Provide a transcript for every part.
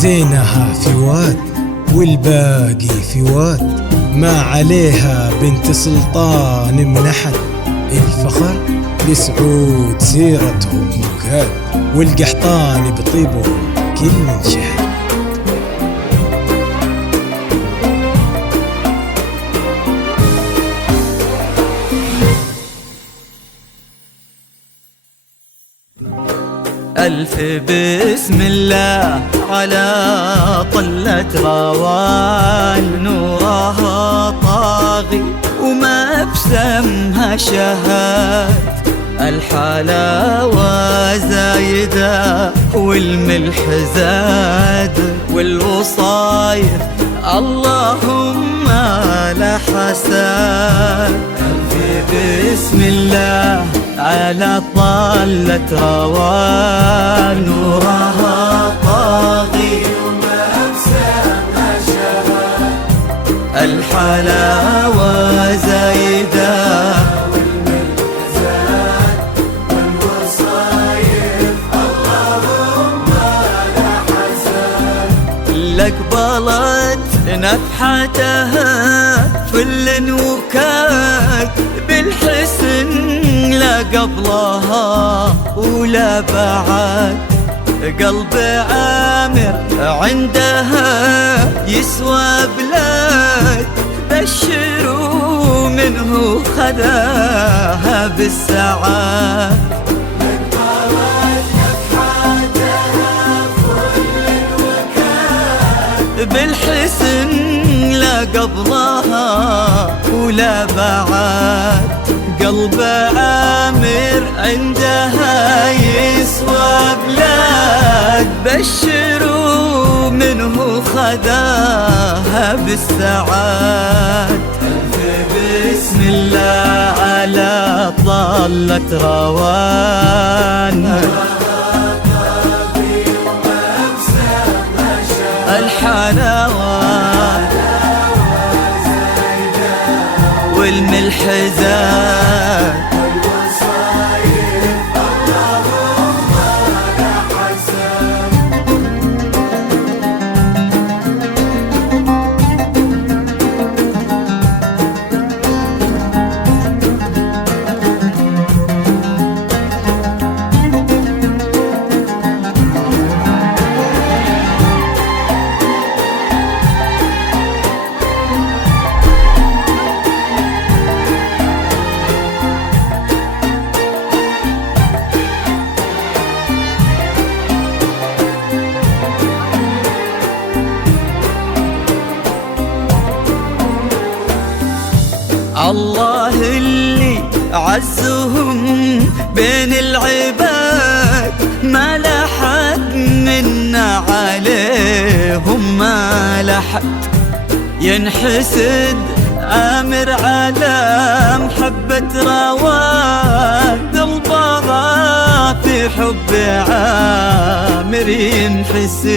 زينها في واد والباقي في واد، ما عليها بنت سلطان منحت. الفخر لسعود سيرتهم مكاد، والقحطان بطيبهم كل انشهد. ألف بسم الله على طلة روان، نورها طاغي وما بسمها شهاد. الحلاوة زايدة والملح زاد، والوصايف اللهم لا حساد. ألف بسم الله على طلة روان، نورها طاغي وما بسمها شهاد. الحلاوة زايدة والملح زاد، والوصايف اللهم لا حساد. لقبلت نفحتها فل وكاد، بالحسن لا قبلها ولا بعد. قلب عامر عندها يسوى بلاد، بشروا منه خذاها بالسعاد. بالحسن لا قبلها ولا بعد. قلب عامر عندها يسوى بلاد، بشروا منه خذاها بالسعاد. بسم الله على طلة روان، الحلاوة والملح زاد، والوصايف اللهم لا حساد. الله اللي عزهم بين العباد، ما لحد منا عليهم ما لحد. ينحسد عامر على محبة رواد، ينحسد.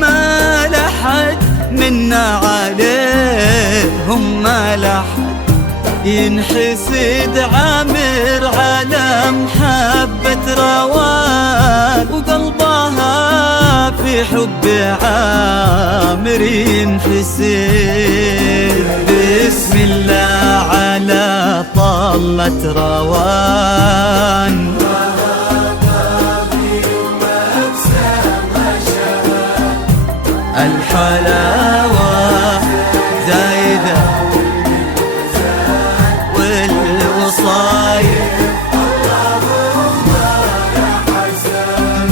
ما لحد منا عليهم، ما لحد ينحسد. عامر على محبة روان، وقلبها في حب عامر ينحسد. بسم الله على طلة روان، الحلاوة زايدة والوصايا اللهم يا حسن.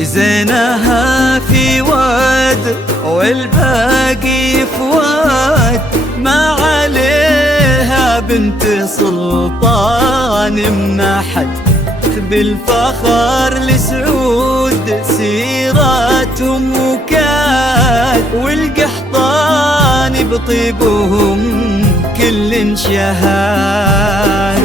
زينها في واد والباقي في واد، ما عليها بنت سلطان من أحد. بالفخر لسعود سيراتهم وكاد، والقحطان بطيبهم كل شهاد.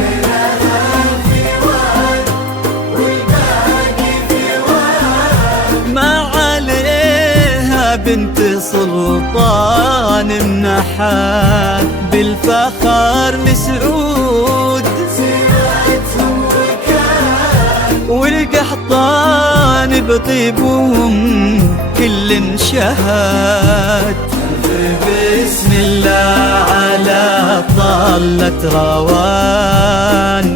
بنت سلطان منحات، بالفخر لسعود سيرتهم وكان، والقحطان بطيبهم كل شهاد. بسم الله على طلة روان،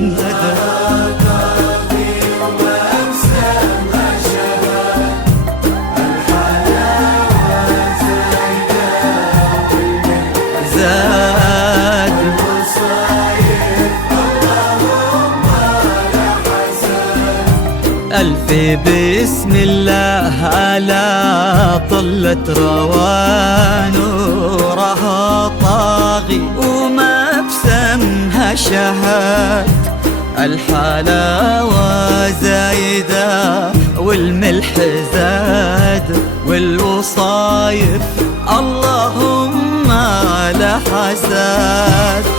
ألف بسم الله على طلة روان، نورها طاغي وما بسمها شهاد. الحلاوة زايدة والملح زاد، والوصايف اللهم لا حسد.